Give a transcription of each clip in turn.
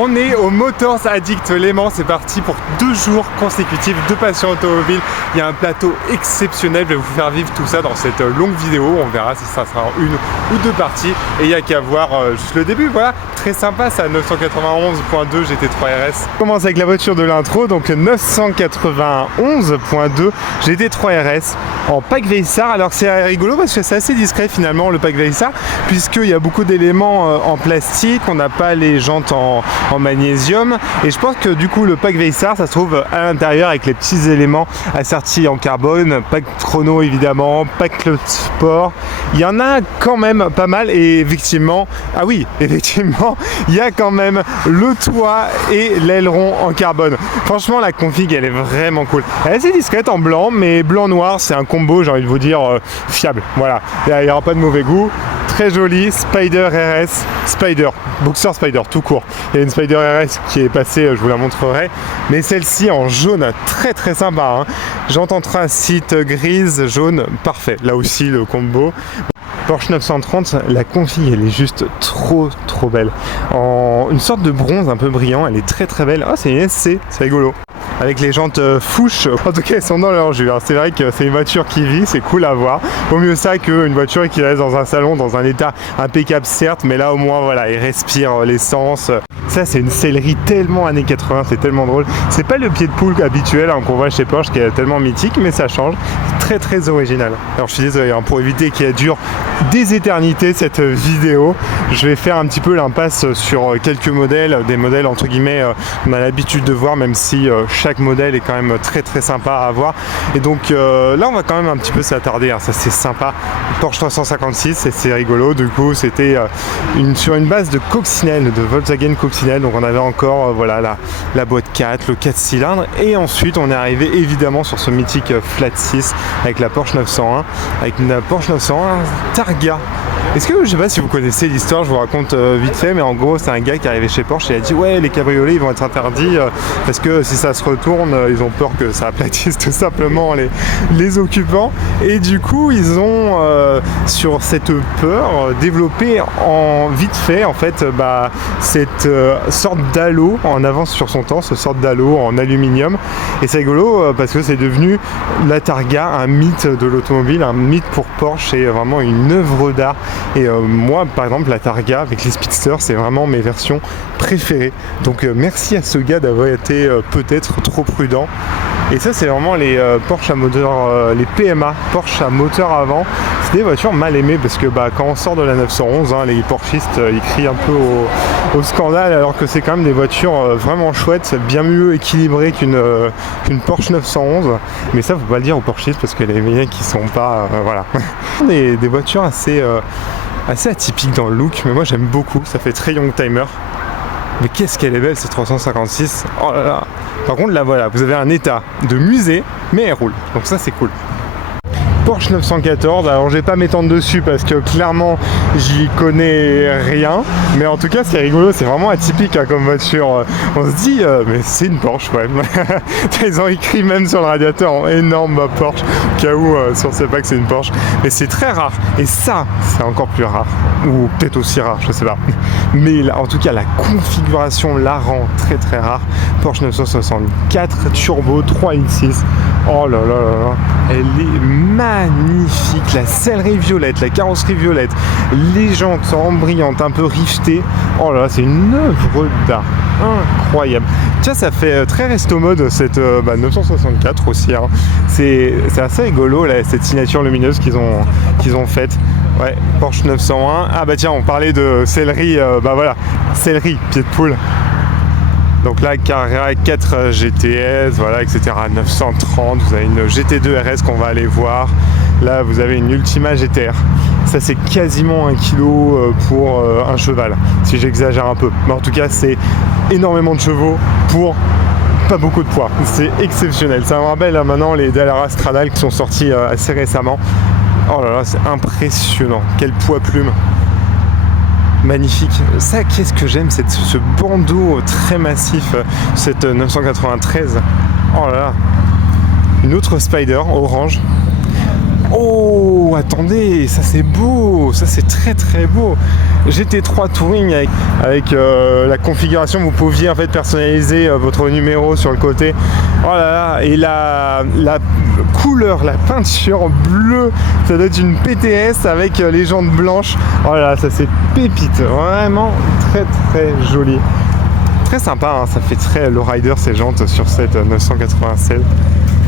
On est au Motors Addict Léman, c'est parti pour 2 jours consécutifs de passion automobile. Il y a un plateau exceptionnel, je vais vous faire vivre tout ça dans cette longue vidéo. On verra si ça sera en 1 ou 2 parties. Et il n'y a qu'à voir juste le début, voilà. Très sympa, ça, 991.2 GT3 RS. On commence avec la voiture de l'intro, donc 991.2 GT3 RS en pack Veissar. Alors c'est rigolo parce que c'est assez discret finalement le pack Veissar, puisqu'il y a beaucoup d'éléments en plastique, on n'a pas les jantes en magnésium, et je pense que du coup le pack Veissar ça se trouve à l'intérieur avec les petits éléments assertis en carbone, pack chrono évidemment, pack clutch sport, il y en a quand même pas mal. Et effectivement, ah oui, effectivement il y a quand même le toit et l'aileron en carbone. Franchement la config elle est vraiment cool, elle est assez discrète en blanc, mais blanc noir c'est un combo, j'ai envie de vous dire fiable, voilà, il n'y aura pas de mauvais goût. Très joli, Spider RS, Spider, Boxer Spider tout court. Il y a une Spider RS qui est passée, je vous la montrerai, mais celle-ci en jaune, très très sympa, hein. Jante en tracite grise, jaune, parfait. Là aussi le combo. Porsche 930, la config elle est juste trop belle. En une sorte de bronze un peu brillant, elle est très très belle. Ah, c'est une SC, c'est rigolo. Avec les jantes fouches, en tout cas elles sont dans leur jus. C'est vrai que c'est une voiture qui vit, c'est cool à voir. Vaut mieux ça qu'une voiture qui reste dans un salon, dans un état impeccable certes, mais là au moins voilà, il respire l'essence. Ça c'est une sellerie tellement années 80, c'est tellement drôle. C'est pas le pied de poule habituel qu'on voit chez Porsche qui est tellement mythique, mais ça change. Très très original. Alors je suis désolé, hein, pour éviter qu'elle dure des éternités cette vidéo, je vais faire un petit peu l'impasse sur quelques modèles, des modèles entre guillemets qu'on a l'habitude de voir, même si chaque modèle est quand même très très sympa à avoir. Et donc là on va quand même un petit peu s'attarder, hein, ça c'est sympa. Porsche 356 et c'est rigolo, du coup c'était sur une base de coccinelle, de Volkswagen coccinelle, donc on avait encore voilà la boîte 4, le 4 cylindres, et ensuite on est arrivé évidemment sur ce mythique flat 6 avec la Porsche 901, avec une Porsche 901 Targa. Est-ce que, je sais pas si vous connaissez l'histoire, je vous raconte vite fait, mais en gros c'est un gars qui est arrivé chez Porsche et il a dit ouais, les cabriolets ils vont être interdits parce que si ça se retourne, ils ont peur que ça aplatisse tout simplement les occupants, et du coup ils ont sur cette peur développé en vite fait en fait cette sorte d'halo en avance sur son temps, cette sorte d'halo en aluminium, et c'est rigolo parce que c'est devenu la Targa, un mythe de l'automobile, un mythe pour Porsche, et vraiment une œuvre d'art. Et moi par exemple la Targa avec les Speedsters c'est vraiment mes versions préférées, donc merci à ce gars d'avoir été peut-être trop prudent. Et ça c'est vraiment les Porsche à moteur, les PMA, Porsche à moteur avant, c'est des voitures mal aimées parce que quand on sort de la 911, hein, les Porschistes ils crient un peu au scandale, alors que c'est quand même des voitures vraiment chouettes, bien mieux équilibrées qu'une Porsche 911, mais ça faut pas le dire aux Porschistes parce que les mecs qui sont pas voilà. des voitures assez atypiques dans le look, mais moi j'aime beaucoup, ça fait très young timer. Mais qu'est-ce qu'elle est belle cette 356, oh là là. Par contre là voilà, vous avez un état de musée, mais elle roule, donc ça c'est cool. Porsche 914, alors je vais pas m'étendre dessus parce que clairement j'y connais rien, mais en tout cas c'est rigolo, c'est vraiment atypique hein, comme voiture. On se dit mais c'est une Porsche ouais. Ils ont écrit même sur le radiateur en énorme Porsche, au cas où si on sait pas que c'est une Porsche, mais c'est très rare, et ça c'est encore plus rare, ou peut-être aussi rare, je sais pas, mais là, en tout cas la configuration la rend très très rare. Porsche 964 turbo 3.6, oh là là là là, elle est magnifique, la sellerie violette, la carrosserie violette, les jantes en brillantes, un peu rivetées, oh là là, c'est une œuvre d'art incroyable. Tiens, ça fait très resto mode cette 964 aussi, hein. C'est assez rigolo là, cette signature lumineuse qu'ils ont faite. Ouais, Porsche 901. Ah bah tiens, on parlait de sellerie, voilà, sellerie, pied de poule. Donc là, Carrera 4 GTS, voilà, etc. 930, vous avez une GT2 RS qu'on va aller voir. Là, vous avez une Ultima GTR. Ça, c'est quasiment 1 kg pour un cheval, si j'exagère un peu. Mais en tout cas, c'est énormément de chevaux pour pas beaucoup de poids. C'est exceptionnel. Ça me rappelle là, maintenant les Dallara Stradale qui sont sortis assez récemment. Oh là là, c'est impressionnant. Quel poids plume. Magnifique. Ça, qu'est-ce que j'aime, c'est ce bandeau très massif, cette 993. Oh là là. Une autre Spider orange. Oh Oh, attendez, ça c'est beau, ça c'est très très beau. GT3 Touring avec la configuration, vous pouviez en fait personnaliser votre numéro sur le côté. Oh là là, et la couleur, la peinture bleue, ça doit être une PTS avec les jantes blanches. Oh là là, ça c'est pépite, vraiment très très joli. Très sympa, hein, ça fait très lowrider ces jantes sur cette 996.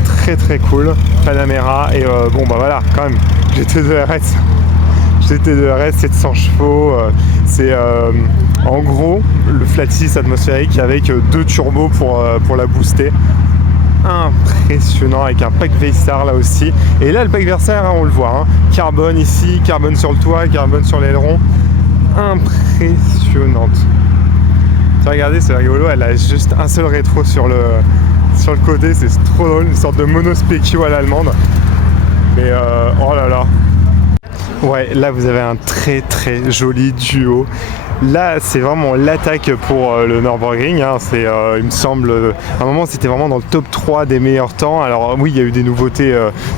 Très très cool, Panamera et bon bah voilà, quand même, GT2 RS. GT2 RS 700 chevaux, c'est en gros le flat 6 atmosphérique avec 2 turbos pour la booster. Impressionnant, avec un pack Veysar là aussi. Et là le pack Veysar, hein, on le voit, hein, carbone ici, carbone sur le toit, carbone sur l'aileron. Impressionnante. Regardez, c'est rigolo, elle a juste un seul rétro sur le côté, c'est trop drôle, une sorte de monospecchio à l'allemande. Mais oh là là. Ouais, là vous avez un très très joli duo. Là, c'est vraiment l'attaque pour le Nürburgring. Hein. C'est, il me semble, à un moment, c'était vraiment dans le top 3 des meilleurs temps. Alors oui, il y a eu des nouveautés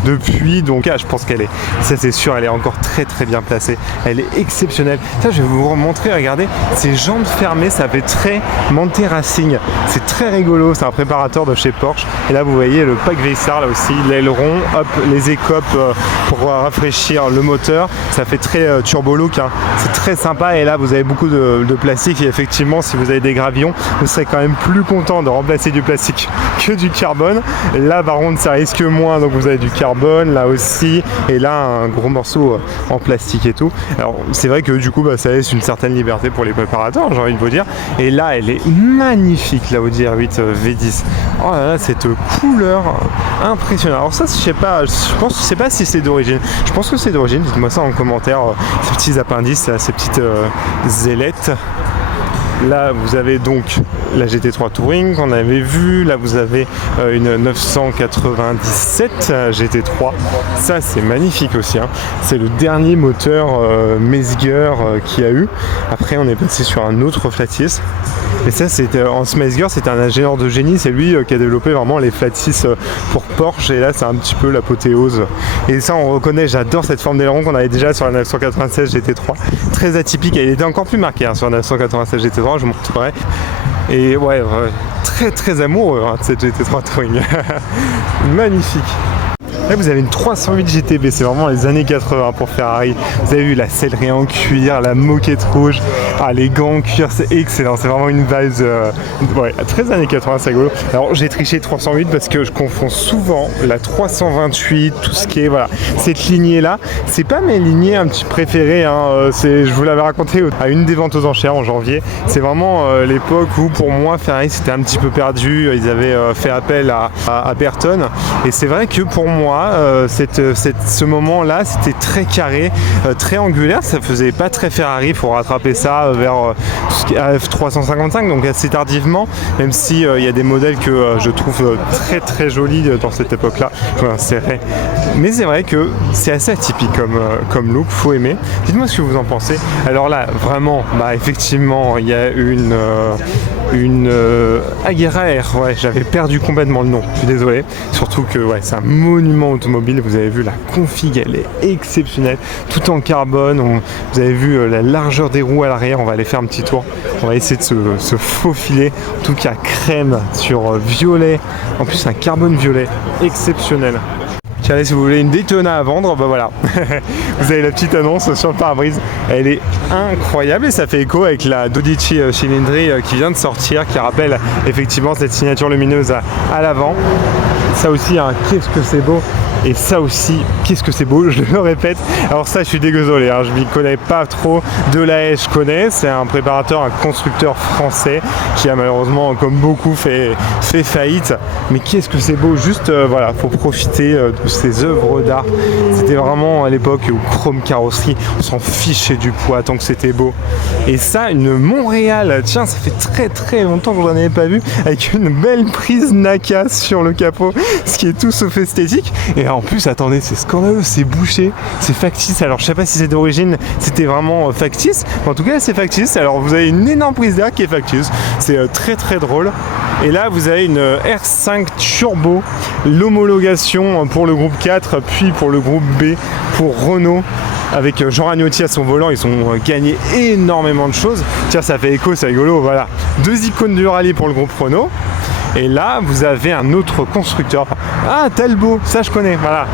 depuis, donc je pense qu'elle est, ça c'est sûr, elle est encore très très bien placée. Elle est exceptionnelle. Ça, je vais vous remontrer, regardez, ces jantes fermées, ça fait très Monte Racing. C'est très rigolo, c'est un préparateur de chez Porsche. Et là, vous voyez le pack Veysar, là aussi, l'aileron, hop, les écopes pour rafraîchir le moteur. Ça fait très turbo look, hein. C'est très sympa. Et là, vous avez beaucoup de plastique et effectivement si vous avez des gravillons vous serez quand même plus content de remplacer du plastique que du carbone. Là par contre ça risque moins, donc vous avez du carbone là aussi et là un gros morceau en plastique et tout. Alors c'est vrai que du coup ça laisse une certaine liberté pour les préparateurs, j'ai envie de vous dire. Et là elle est magnifique, la Audi R8 V10. Oh là là, cette couleur impressionnante. Alors ça je sais pas, je sais pas si c'est d'origine, je pense que c'est d'origine, dites-moi ça en commentaire, ces petits appendices, ces petites ailettes. Là vous avez donc la GT3 Touring qu'on avait vu, là vous avez une 997 GT3, ça c'est magnifique aussi, hein. C'est le dernier moteur Mezger qu'il y a eu. Après on est passé sur un autre flat 6. Et ça, c'était en Mezger, c'était un ingénieur de génie, c'est lui qui a développé vraiment les flat 6 pour Porsche, et là c'est un petit peu l'apothéose. Et ça on reconnaît, j'adore cette forme d'aileron qu'on avait déjà sur la 996 GT3, très atypique, et il était encore plus marqué hein, sur la 996 GT3, je vous montrerai. Et ouais, très très amoureux hein, de cette GT3 Touring. Magnifique. Là vous avez une 308 GTB, c'est vraiment les années 80 pour Ferrari. Vous avez vu la sellerie en cuir, la moquette rouge, les gants en cuir, c'est excellent, c'est vraiment une base ouais, très années 80, c'est rigolo. Alors j'ai triché 308 parce que je confonds souvent la 328, tout ce qui est, voilà, cette lignée là, c'est pas mes lignées un petit préférées, hein. Je vous l'avais raconté à une des ventes aux enchères en janvier, c'est vraiment l'époque où pour moi Ferrari c'était un petit peu perdu, ils avaient fait appel à Burton, et c'est vrai que pour moi ce moment-là, c'était très carré, très angulaire, ça faisait pas très Ferrari, il faut rattraper ça vers F355, donc assez tardivement, même si il y a des modèles que je trouve très très jolis dans cette époque-là, je m'insérais. Mais c'est vrai que c'est assez atypique comme look, faut aimer. Dites-moi ce que vous en pensez. Alors là, vraiment, effectivement, il y a une Agera R, ouais, j'avais perdu complètement le nom, je suis désolé, surtout que ouais, c'est un monument automobile, vous avez vu la config, elle est exceptionnelle, tout en carbone, vous avez vu la largeur des roues à l'arrière, on va aller faire un petit tour, on va essayer de se faufiler, en tout cas crème sur violet, en plus un carbone violet, exceptionnel. Tiens, si vous voulez une Daytona à vendre, voilà, vous avez la petite annonce sur le pare-brise, elle est incroyable et ça fait écho avec la Dodici Cilindri qui vient de sortir, qui rappelle effectivement cette signature lumineuse à l'avant. Ça aussi, hein, qu'est-ce que c'est beau! Et ça aussi, qu'est-ce que c'est beau, je le répète. Alors ça, je suis désolé, hein, je m'y connais pas trop. De la je connais, c'est un préparateur, un constructeur français qui a malheureusement, comme beaucoup, fait faillite. Mais qu'est-ce que c'est beau, juste, voilà, faut profiter de ces œuvres d'art. C'était vraiment à l'époque où Chrome Carrosserie, on s'en fichait du poids tant que c'était beau. Et ça, une Montréal, tiens, ça fait très très longtemps que je n'en avais pas vu, avec une belle prise NACA sur le capot, ce qui est tout sauf esthétique. Et en plus, attendez, c'est scandaleux, c'est bouché, c'est factice. Alors je sais pas si c'est d'origine, c'était vraiment factice, mais en tout cas c'est factice. Alors vous avez une énorme prise d'air qui est factice, c'est très très drôle. Et là, vous avez une R5 Turbo, l'homologation pour le groupe 4, puis pour le groupe B, pour Renault. Avec Jean Ragnotti à son volant, ils ont gagné énormément de choses. Tiens, ça fait écho, c'est rigolo, voilà. 2 icônes du rallye pour le groupe Renault. Et là, vous avez un autre constructeur. Ah, Talbot, ça je connais, voilà.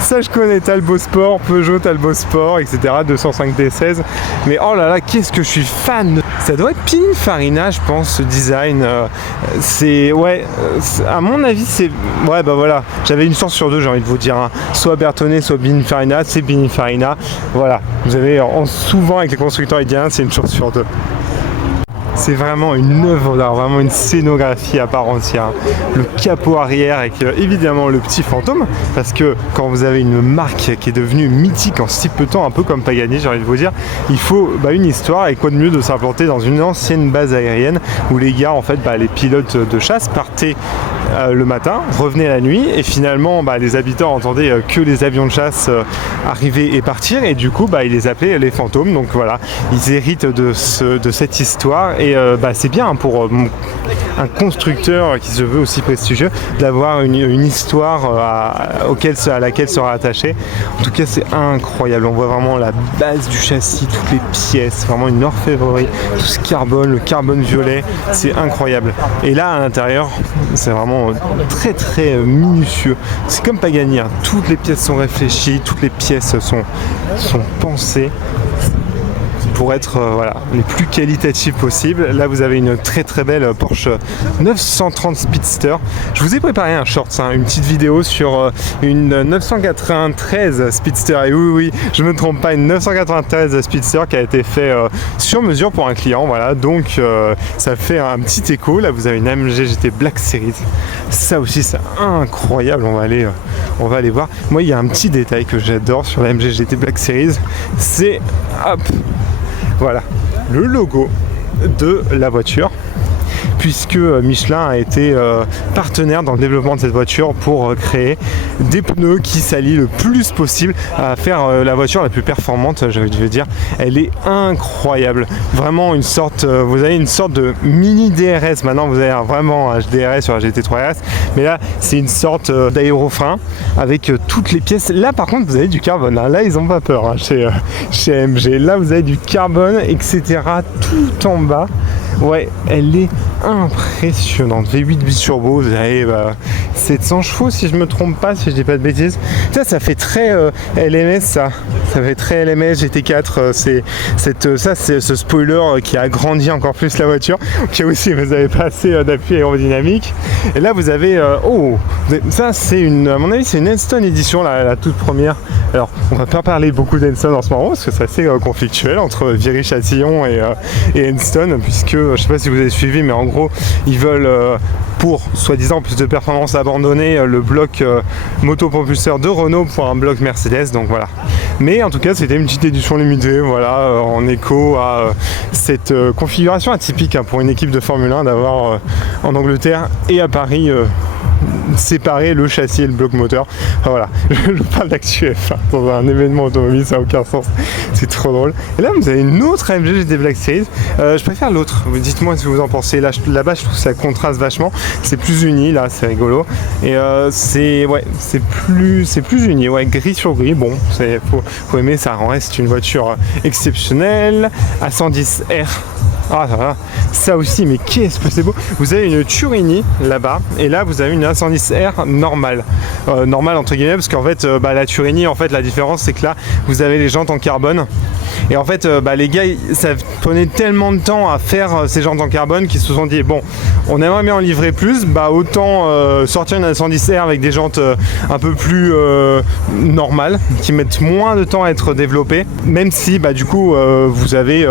Ça je connais, Talbot Sport, Peugeot Talbot Sport, etc. 205 D16. Mais oh là là, qu'est-ce que je suis fan. Ça doit être Pininfarina, je pense, ce design. C'est, ouais, à mon avis, c'est... Ouais, bah voilà, j'avais une chance sur deux, j'ai envie de vous dire. Hein. Soit Bertone, soit Pininfarina, c'est Pininfarina. Voilà, vous avez souvent avec les constructeurs italiens, c'est une chance sur deux. C'est vraiment une œuvre d'art, vraiment une scénographie à part entière. Le capot arrière avec évidemment le petit fantôme, parce que quand vous avez une marque qui est devenue mythique en si peu de temps, un peu comme Pagani, j'ai envie de vous dire, il faut une histoire, et quoi de mieux de s'implanter dans une ancienne base aérienne où les gars, en fait, les pilotes de chasse partaient le matin, revenaient la nuit, et finalement les habitants entendaient que les avions de chasse arriver et partir, et du coup ils les appelaient les fantômes. Donc voilà, ils héritent de cette histoire, et c'est bien pour un constructeur qui se veut aussi prestigieux d'avoir une histoire à laquelle sera attaché. En tout cas, c'est incroyable, on voit vraiment la base du châssis, toutes les pièces, vraiment une orfèvrerie, tout ce carbone, le carbone violet, c'est incroyable. Et là à l'intérieur, c'est vraiment très très minutieux. C'est comme Pagani, hein. Toutes les pièces sont réfléchies, toutes les pièces sont pensées pour être les plus qualitatives possibles. Là, vous avez une très très belle Porsche 930 Speedster. Je vous ai préparé un short, une petite vidéo sur une 993 Speedster. Et oui, je me trompe pas, une 993 Speedster qui a été fait sur mesure pour un client. Voilà, donc ça fait un petit écho. Là, vous avez une AMG GT Black Series. Ça aussi, c'est incroyable. On va aller voir. Moi, il y a un petit détail que j'adore sur la AMG GT Black Series. C'est voilà, le logo de la voiture, puisque Michelin a été partenaire dans le développement de cette voiture pour créer des pneus qui s'allient le plus possible à faire la voiture la plus performante. Je veux dire, elle est incroyable, vraiment vous avez une sorte de mini DRS. Maintenant vous avez vraiment un DRS sur la GT3 RS, mais là c'est une sorte d'aérofrein avec toutes les pièces. Là par contre vous avez du carbone, hein. Là ils n'ont pas peur, hein, chez AMG. Là vous avez du carbone, etc. tout en bas. Ouais, elle est impressionnante. V8 biturbo, vous avez 700 chevaux si je me trompe pas, si je dis pas de bêtises. Ça fait très LMS, ça fait très LMS GT4. C'est ce spoiler qui a agrandi encore plus la voiture. Ok, aussi vous avez pas assez d'appui aérodynamique. Et là vous avez ça c'est à mon avis c'est une Enstone édition, la toute première. Alors on va pas parler beaucoup d'Enstone en ce moment parce que c'est assez conflictuel entre Viry-Châtillon et Enstone, puisque je sais pas si vous avez suivi, mais en gros ils veulent pour soi-disant plus de performance abandonner le bloc motopropulseur de Renault pour un bloc Mercedes. Donc voilà, mais en tout cas c'était une petite édition limitée, voilà, en écho à cette configuration atypique pour une équipe de Formule 1 d'avoir en Angleterre et à Paris séparer le châssis et le bloc moteur. Enfin, voilà, je parle d'actu F1 dans un événement automobile, ça n'a aucun sens, c'est trop drôle. Et là vous avez une autre AMG GT Black Series, je préfère l'autre, dites-moi ce que vous en pensez. Là-bas je trouve que ça contraste vachement, c'est plus uni, là c'est rigolo, et c'est plus uni, ouais, gris sur gris. Bon, faut aimer, ça reste une voiture exceptionnelle, A110R. Ah ça aussi, mais qu'est-ce que c'est beau. Vous avez une Turini là-bas, et là vous avez une A110R normale, normale entre guillemets, parce qu'en fait la Turini, en fait la différence c'est que là vous avez les jantes en carbone, et en fait les gars ça prenait tellement de temps à faire ces jantes en carbone qu'ils se sont dit bon, on aimerait bien en livrer plus, autant sortir une A110R avec des jantes un peu plus normales, qui mettent moins de temps à être développées, même si du coup vous avez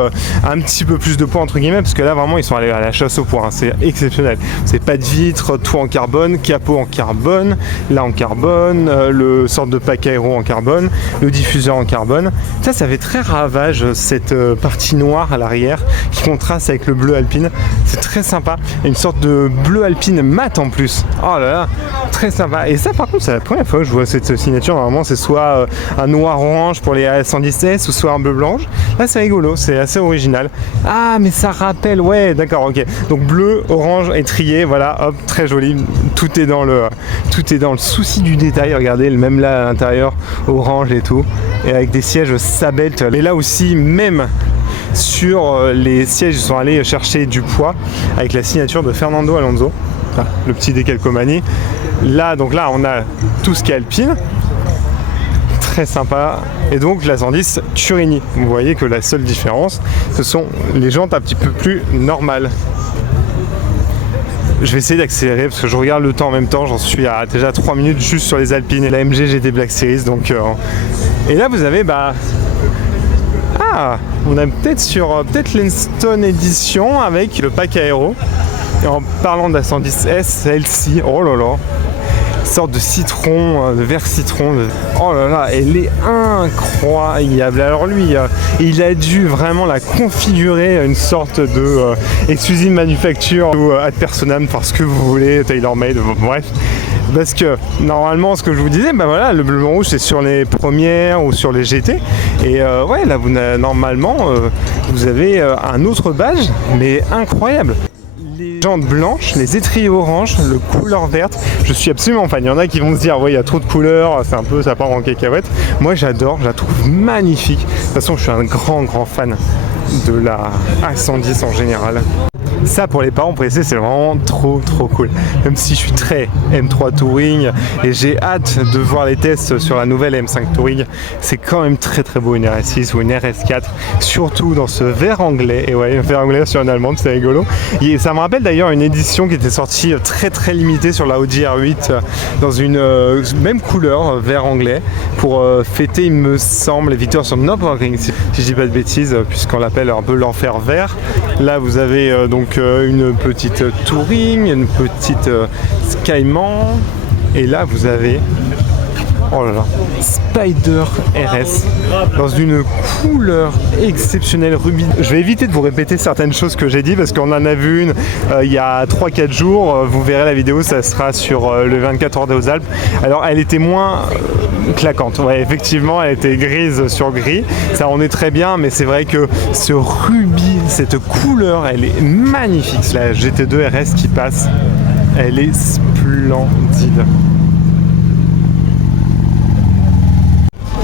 un petit peu plus de poids entre guillemets, parce que là vraiment ils sont allés à la chasse au poids, hein. C'est exceptionnel, c'est pas de vitres, tout en carbone, capot en carbone, là en carbone, le sorte de pack aéro en carbone, le diffuseur en carbone. Ça fait très ravage, cette partie noire à l'arrière qui contraste avec le bleu alpine, c'est très sympa, une sorte de bleu alpine mat en plus. Oh là là, très sympa. Et ça par contre c'est la première fois que je vois cette signature. Normalement c'est soit un noir orange pour les A110S ou soit un bleu blanche. Là c'est rigolo, c'est assez original. Ah mais ça rappelle, ouais, d'accord, ok. Donc bleu, orange, étrier, voilà, hop, très joli. Tout est dans le souci du détail. Regardez, même là à l'intérieur, orange et tout, et avec des sièges Sabelt. Et là aussi, même sur les sièges, ils sont allés chercher du poids avec la signature de Fernando Alonso, le petit décalcomanie. Là, donc là, on a tout ce qui est alpine. Très sympa. Et donc la 110 Turini. Vous voyez que la seule différence, ce sont les jantes un petit peu plus normales. Je vais essayer d'accélérer parce que je regarde le temps en même temps. J'en suis à déjà 3 minutes juste sur les alpines et la MG GT Black Series. Donc, et là vous avez on a peut-être sur l'Enstone Edition avec le pack aéro. Et en parlant de la 110S, celle-ci, oh là là, sorte de citron, de vert citron. Oh là là, elle est incroyable. Alors lui, il a dû vraiment la configurer une sorte de exclusive manufacture ou ad personam, parce que vous voulez, tailor-made, bref. Parce que normalement, ce que je vous disais, voilà, le bleu rouge c'est sur les premières ou sur les GT. Et ouais, là, normalement, vous avez un autre badge, mais incroyable. Les jantes blanches, les étriers orange, le couleur verte, je suis absolument fan. Il y en a qui vont se dire, ouais, il y a trop de couleurs, c'est un peu, ça part en cacahuète. Moi, j'adore, je la trouve magnifique. De toute façon, je suis un grand fan de la A110 en général. Ça, pour les parents pressés, c'est vraiment trop cool. Même si je suis très M3 Touring et j'ai hâte de voir les tests sur la nouvelle M5 Touring, c'est quand même très beau une RS6 ou une RS4, surtout dans ce vert anglais. Et ouais, un vert anglais sur une allemande, c'est rigolo. Et ça me rappelle d'ailleurs une édition qui était sortie très limitée sur la Audi R8 dans une même couleur, vert anglais, pour fêter, il me semble, les victoires sur Nürburgring, si je dis pas de bêtises, puisqu'on l'appelle un peu l'enfer vert. Là, vous avez donc une petite Touring, une petite Skyman, et là vous avez, oh là là, Spider RS dans une couleur exceptionnelle rubis. Je vais éviter de vous répéter certaines choses que j'ai dit parce qu'on en a vu une il y a 3-4 jours. Vous verrez la vidéo, ça sera sur le 24 heures des Alpes. Alors elle était moins claquante. Ouais, effectivement, elle était grise sur gris. Ça en est très bien, mais c'est vrai que ce rubis, cette couleur, elle est magnifique. La GT2 RS qui passe, elle est splendide.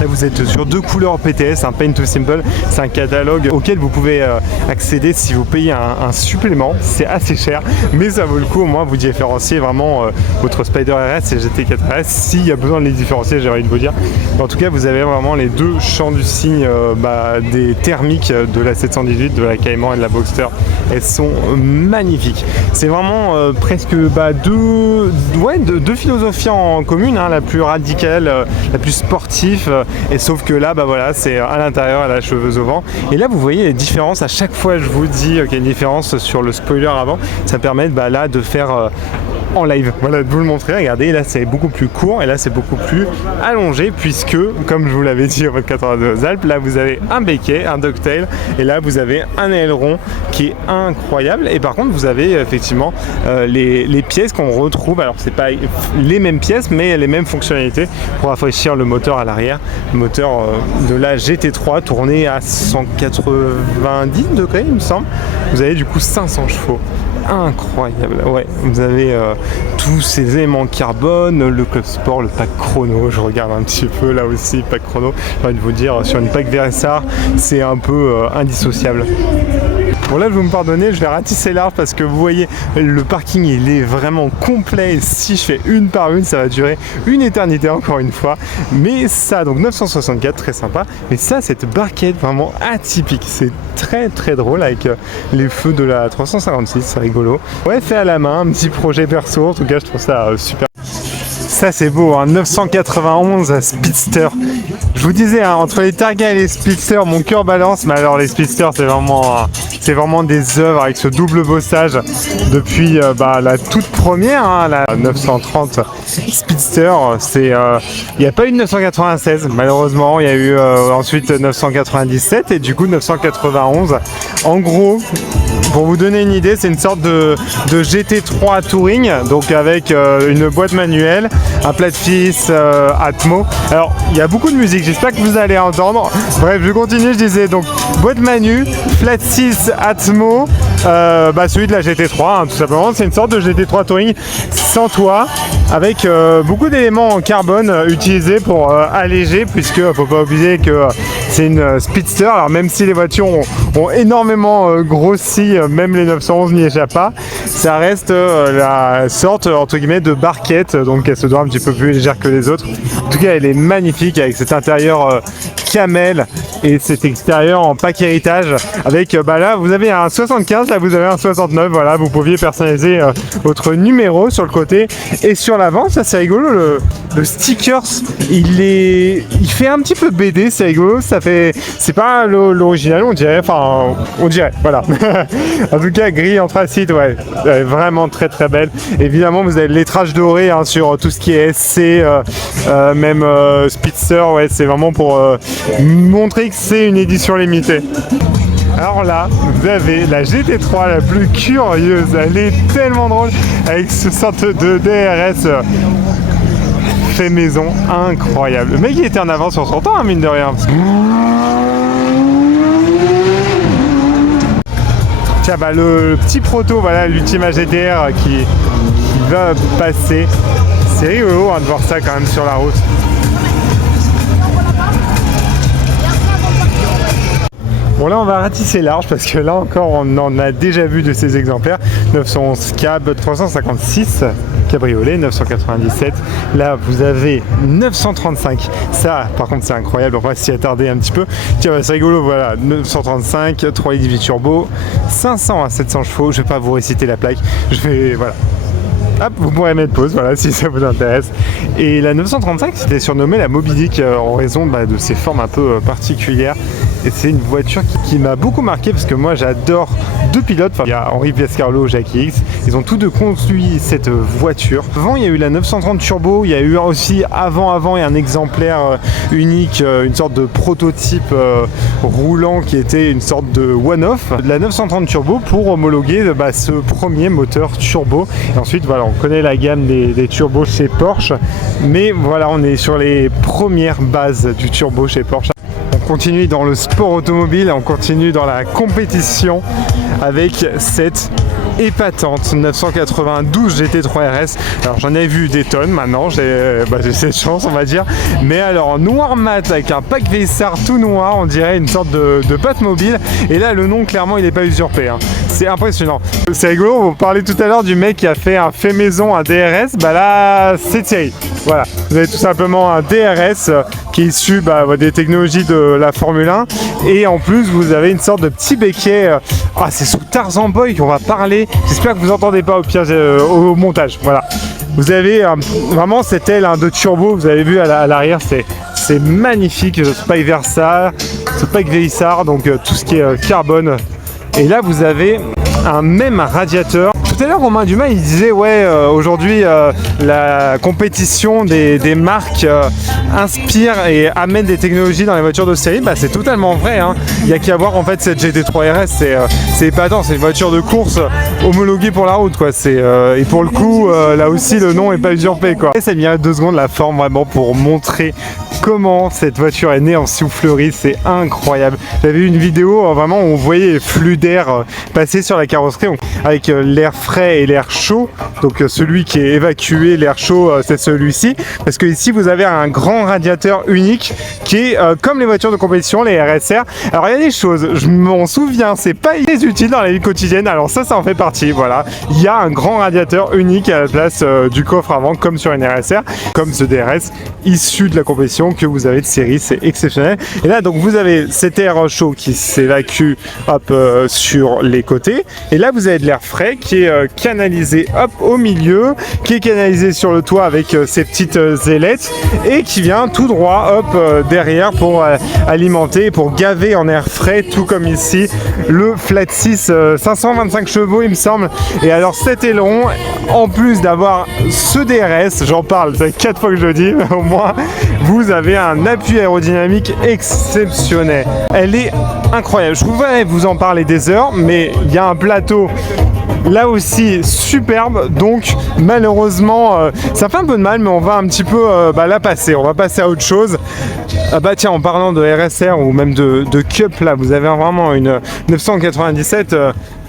Là, vous êtes sur 2 couleurs PTS, un Paint to Simple, c'est un catalogue auquel vous pouvez accéder si vous payez un supplément. C'est assez cher, mais ça vaut le coup au moins vous différencier vraiment votre Spider RS et GT4 RS s'il y a besoin de les différencier, j'ai envie de vous dire. En tout cas, vous avez vraiment les deux champs du signe des thermiques de la 718, de la Cayman et de la Boxster. Elles sont magnifiques. C'est vraiment presque deux philosophies en commune, hein, la plus radicale, la plus sportive. Et sauf que là, voilà, c'est à l'intérieur, à la cheveuse au vent. Et là, vous voyez les différences. À chaque fois, je vous dis qu'il y a une différence sur le spoiler avant. Ça permet là de faire en live. Voilà, de vous le montrer. Regardez, là, c'est beaucoup plus court et là, c'est beaucoup plus allongé puisque, comme je vous l'avais dit au 24 heures des Alpes, là, vous avez un béquet, un ducktail et là, vous avez un aileron qui est incroyable. Et par contre, vous avez effectivement les pièces qu'on retrouve. Alors, c'est pas les mêmes pièces, mais les mêmes fonctionnalités pour rafraîchir le moteur à l'arrière. Le moteur de la GT3 tourné à 190 degrés, il me semble. Vous avez du coup 500 chevaux. Incroyable, ouais, vous avez tous ces éléments carbone, le club sport, le pack chrono, je regarde un petit peu là aussi, pack chrono, j'ai envie de vous dire, sur une pack Versar, c'est un peu indissociable. Bon là, vous me pardonnez, je vais ratisser large parce que vous voyez, le parking il est vraiment complet et si je fais une par une, ça va durer une éternité encore une fois. Mais ça, donc 964, très sympa, mais ça, cette barquette vraiment atypique, c'est très drôle avec les feux de la 356, c'est rigolo. Ouais, fait à la main, un petit projet perso, en tout cas je trouve ça super. Ça c'est beau, hein, 991 Speedster. Je vous disais, hein, entre les Targa et les Speedster, mon cœur balance, mais alors les Speedster c'est vraiment des œuvres avec ce double bossage depuis la toute première, hein, la 930 Speedster. Il n'y a pas eu de 996 malheureusement, il y a eu ensuite 997 et du coup 991. En gros, Pour vous donner une idée, c'est une sorte de GT3 Touring, donc avec une boîte manuelle, un plat-de-fils Atmo. Alors, il y a beaucoup de musique, j'espère que vous allez entendre. Bref, je continue, je disais donc boîte manu, flat-6 Atmo, celui de la GT3, hein, tout simplement. C'est une sorte de GT3 Touring sans toit, avec beaucoup d'éléments en carbone utilisés pour alléger, puisque faut pas oublier que c'est une Speedster. Alors même si les voitures ont énormément grossi, même les 911 n'y échappent pas, ça reste la sorte entre guillemets de barquette, donc elle se doit un petit peu plus légère que les autres. En tout cas, elle est magnifique avec cet intérieur camel et cet extérieur en pack héritage avec là vous avez un 75, là vous avez un 69, voilà, vous pouviez personnaliser votre numéro sur le côté et sur l'avant. Ça c'est rigolo, le stickers il fait un petit peu BD, c'est rigolo, ça fait, c'est pas l'original on dirait, voilà. En tout cas gris anthracite, ouais, vraiment très très belle. Évidemment vous avez le lettrage doré hein, sur tout ce qui est SC, même Speedster, ouais, c'est vraiment pour montrer que c'est une édition limitée. Alors là, vous avez la GT3 la plus curieuse, elle est tellement drôle avec ce sorte de DRS fait maison, incroyable. Le mec il était en avance sur son temps, hein, mine de rien. Tiens, le petit proto, voilà, l'Ultima GTR qui va passer. C'est rigolo hein, de voir ça quand même sur la route. Bon là on va ratisser large parce que là encore on en a déjà vu de ces exemplaires. 911 cab, 356 cabriolet, 997. Là vous avez 935. Ça par contre c'est incroyable, on va s'y attarder un petit peu. Tiens c'est rigolo, voilà, 935, 3.8 turbo, 500 à 700 chevaux. Je vais pas vous réciter la plaque, je vais, voilà. Hop, vous pourrez mettre pause, voilà, si ça vous intéresse. Et la 935, c'était surnommée la Moby Dick en raison de ses formes un peu particulières. Et c'est une voiture qui m'a beaucoup marqué parce que moi j'adore deux pilotes. Enfin, il y a Henri Piascarlo, Jackie X. Ils ont tous deux construit cette voiture. Avant, il y a eu la 930 Turbo. Il y a eu aussi avant et un exemplaire unique, une sorte de prototype roulant qui était une sorte de one-off. La 930 Turbo pour homologuer ce premier moteur turbo. Et ensuite, voilà, on connaît la gamme des turbos chez Porsche. Mais voilà, on est sur les premières bases du turbo chez Porsche. On continue dans le sport automobile, on continue dans la compétition avec cette épatante 992 GT3 RS. Alors j'en ai vu des tonnes maintenant, j'ai cette chance on va dire. Mais alors noir mat avec un pack Vésar tout noir, on dirait une sorte de pâte mobile. Et là le nom clairement il n'est pas usurpé, hein. C'est impressionnant. C'est rigolo, on parlait tout à l'heure du mec qui a fait un fait maison, un DRS. Là c'est Thierry. Voilà, vous avez tout simplement un DRS qui est issu des technologies de la Formule 1 et en plus vous avez une sorte de petit béquet. C'est sous Tarzan Boy qu'on va parler. J'espère que vous n'entendez pas au pire au montage. Voilà, vous avez vraiment cette aile de turbo. Vous avez vu à l'arrière, c'est magnifique. Ce pack Vésar, donc tout ce qui est carbone. Et là vous avez un même radiateur. Tout à l'heure Romain Dumas il disait aujourd'hui la compétition des marques inspire et amène des technologies dans les voitures de série. C'est totalement vrai, hein. Il n'y a qu'à voir en fait cette GT3 RS, c'est épatant, c'est une voiture de course homologuée pour la route quoi. Et pour le coup là aussi le nom est pas usurpé quoi. Et ça mérite 2 secondes la forme vraiment pour montrer comment cette voiture est née en soufflerie, c'est incroyable. J'avais vu une vidéo vraiment où on voyait les flux d'air passer sur la carrosserie avec l'air frais et l'air chaud. Donc celui qui est évacué, l'air chaud, c'est celui-ci. Parce que ici vous avez un grand radiateur unique qui est comme les voitures de compétition, les RSR. Alors il y a des choses, je m'en souviens, c'est pas très utile dans la vie quotidienne. Alors ça en fait partie, voilà. Il y a un grand radiateur unique à la place du coffre avant, comme sur une RSR, comme ce DRS issu de la compétition que vous avez de série, c'est exceptionnel. Et là donc vous avez cet air chaud qui s'évacue sur les côtés. Et là vous avez de l'air frais qui est canalisé au milieu, qui est canalisé sur le toit avec ces petites ailettes et qui vient tout droit derrière pour alimenter, pour gaver en air frais, tout comme ici le Flat 6 525 chevaux il me semble. Et alors cet aileron, en plus d'avoir ce DRS, j'en parle, c'est 4 fois que je le dis au moins, vous avez un appui aérodynamique exceptionnel. Elle est incroyable. Je pourrais vous en parler des heures, mais il y a un plateau là aussi superbe, donc malheureusement ça fait un peu de mal, mais on va un petit peu la passer, on va passer à autre chose. Tiens, en parlant de RSR ou même de Cup, là vous avez vraiment une 997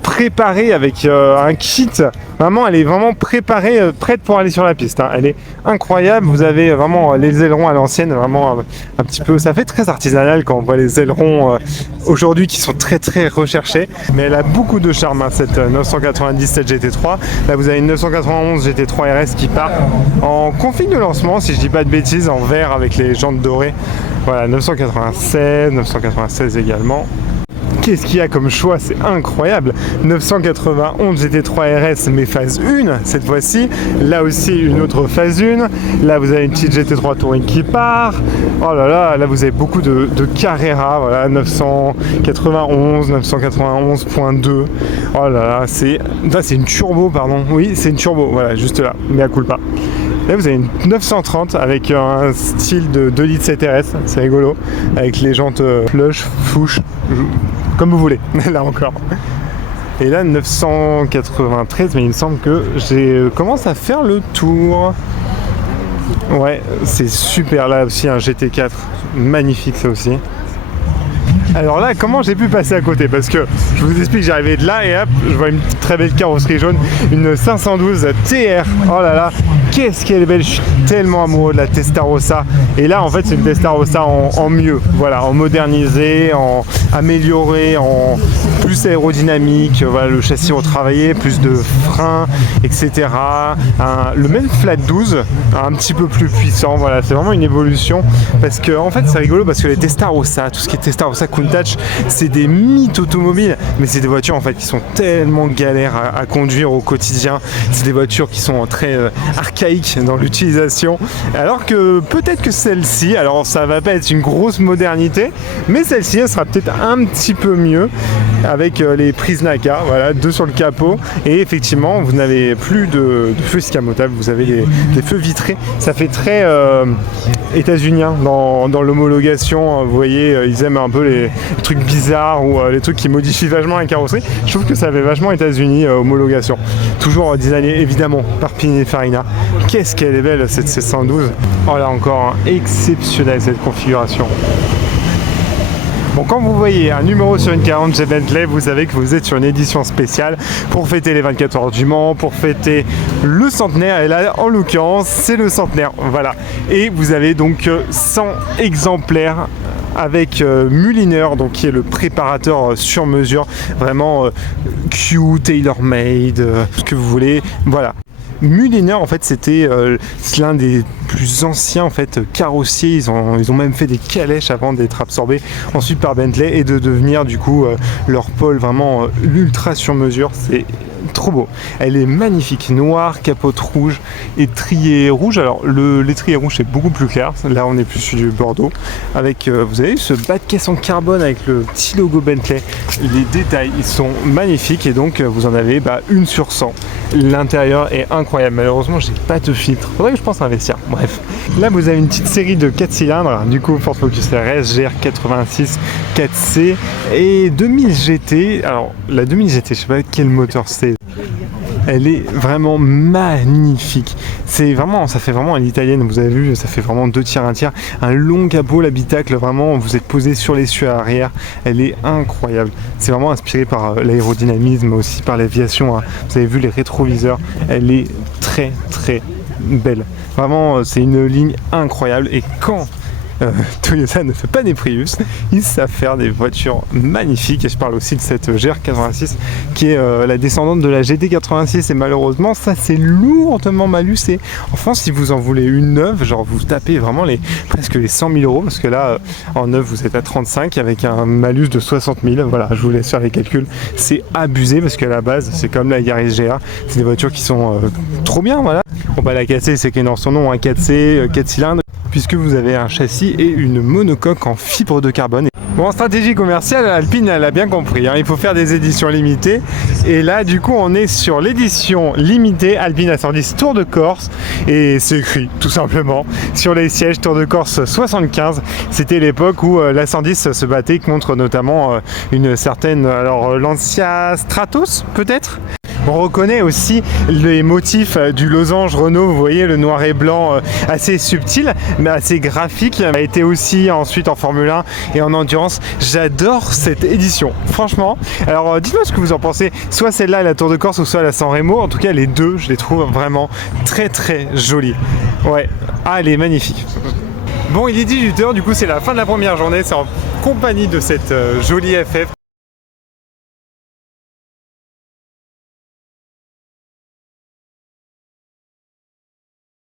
préparée avec un kit. Vraiment, elle est vraiment préparée, prête pour aller sur la piste, hein. Elle est incroyable. Vous avez vraiment les ailerons à l'ancienne, vraiment un petit peu. Ça fait très artisanal quand on voit les ailerons aujourd'hui qui sont très très recherchés. Mais elle a beaucoup de charme, hein, cette 997 GT3. Là, vous avez une 991 GT3 RS qui part en config de lancement, si je dis pas de bêtises, en vert avec les jantes dorées. Voilà, 996 également. Qu'est-ce qu'il y a comme choix, c'est incroyable. 991 GT3 RS mais phase 1 cette fois-ci. Là aussi une autre phase 1. Là vous avez une petite GT3 Touring qui part. Oh là là, là vous avez beaucoup de Carrera. Voilà, 991, 991.2. Oh là là, c'est une turbo, pardon. Oui, c'est une turbo, voilà, juste là, mais à culpa. Là vous avez une 930 avec un style de 2 litres 7 RS, c'est rigolo, avec les jantes flush, fouche, comme vous voulez, là encore. Et là 993, mais il me semble que j'ai commence à faire le tour. Ouais, c'est super, là aussi un GT4, magnifique ça aussi. Alors là, comment j'ai pu passer à côté? Parce que je vous explique, j'arrivais de là et hop, je vois une très belle carrosserie jaune, une 512 TR. Oh là là, qu'est-ce qu'elle est belle! Je suis tellement amoureux de la Testarossa. Et là, en fait, c'est une Testarossa en mieux, voilà, en modernisé, en amélioré, en plus aérodynamique. Voilà, le châssis retravaillé, plus de freins, etc. Le même flat 12, un petit peu plus puissant. Voilà, c'est vraiment une évolution. Parce que en fait, c'est rigolo parce que les Testarossa, tout ce qui est Testarossa Countach, c'est des mythes automobiles, mais c'est des voitures en fait qui sont tellement galères à conduire au quotidien. C'est des voitures qui sont très archaïques dans l'utilisation, alors que peut-être que celle-ci, alors ça va pas être une grosse modernité, mais celle-ci elle sera peut-être un petit peu mieux avec les prises NACA, voilà, 2 sur le capot, et effectivement vous n'avez plus de feux escamotables, vous avez des feux vitrés. Ça fait très états-unien dans l'homologation. Vous voyez, ils aiment un peu les trucs bizarres ou les trucs qui modifient vachement la carrosserie. Je trouve que ça fait vachement États-Unis homologation. Toujours designé évidemment par Pininfarina. Qu'est-ce qu'elle est belle cette 712. Oh là encore, hein, exceptionnelle cette configuration. Bon, quand vous voyez un numéro sur une 40 chez Bentley, vous savez que vous êtes sur une édition spéciale pour fêter les 24 heures du Mans, pour fêter le centenaire. Et là, en l'occurrence, c'est le centenaire. Voilà. Et vous avez donc 100 exemplaires avec Mulliner, donc qui est le préparateur sur mesure, vraiment Q, tailor-made, ce que vous voulez. Voilà. Mulliner en fait c'était l'un des plus anciens en fait carrossiers, ils ont même fait des calèches avant d'être absorbés ensuite par Bentley et de devenir du coup leur pôle vraiment ultra sur mesure. C'est trop beau. Elle est magnifique, noire, capote rouge, étrier rouge. Alors l'étrier rouge c'est beaucoup plus clair, là on est plus sur du bordeaux avec vous avez ce bas de caisse en carbone avec le petit logo Bentley. Les détails ils sont magnifiques et donc vous en avez une sur 100. L'intérieur est incroyable. Malheureusement j'ai pas de filtre, faudrait que je pense investir. Bref, là vous avez une petite série de 4 cylindres, du coup Ford Focus RS, GR86 4C et 2000 GT. Alors la 2000 GT, je sais pas quel moteur c'est. Elle est vraiment magnifique. C'est vraiment, ça fait vraiment à l'italienne. Vous avez vu, ça fait vraiment 2 tiers, 1 tiers. Un long capot, l'habitacle, vraiment, vous êtes posé sur l'essieu arrière. Elle est incroyable. C'est vraiment inspiré par l'aérodynamisme, aussi par l'aviation. Hein. Vous avez vu les rétroviseurs. Elle est très, très belle. Vraiment, c'est une ligne incroyable. Et quand Toyota ne fait pas des Prius, ils savent faire des voitures magnifiques. Et je parle aussi de cette GR86 qui est la descendante de la GT86 et malheureusement ça c'est lourdement mal usé. Enfin, si vous en voulez une neuve, genre vous tapez vraiment presque les 100 000 euros parce que là en neuve vous êtes à 35 avec un malus de 60 000. Voilà, je vous laisse faire les calculs. C'est abusé parce qu'à la base c'est comme la Yaris GR, c'est des voitures qui sont trop bien. Voilà. Bon bah la 4C c'est qui est dans son nom, un 4C 4 cylindres, puisque vous avez un châssis et une monocoque en fibre de carbone. Bon, en stratégie commerciale, Alpine, elle a bien compris, hein, il faut faire des éditions limitées. Et là, du coup, on est sur l'édition limitée Alpine A110 Tour de Corse. Et c'est écrit, tout simplement, sur les sièges Tour de Corse 75. C'était l'époque où l'A110 se battait contre notamment une certaine, alors Lancia Stratos, peut-être. On reconnaît aussi les motifs du losange Renault, vous voyez le noir et blanc assez subtil, mais assez graphique. Il a été aussi ensuite en Formule 1 et en endurance. J'adore cette édition, franchement. Alors dites-moi ce que vous en pensez, soit celle-là, la Tour de Corse, ou soit la San Remo. En tout cas, les deux, je les trouve vraiment très très jolies. Ouais, ah, elle est magnifique. Bon, il est 18h, du coup c'est la fin de la première journée, c'est en compagnie de cette jolie FF.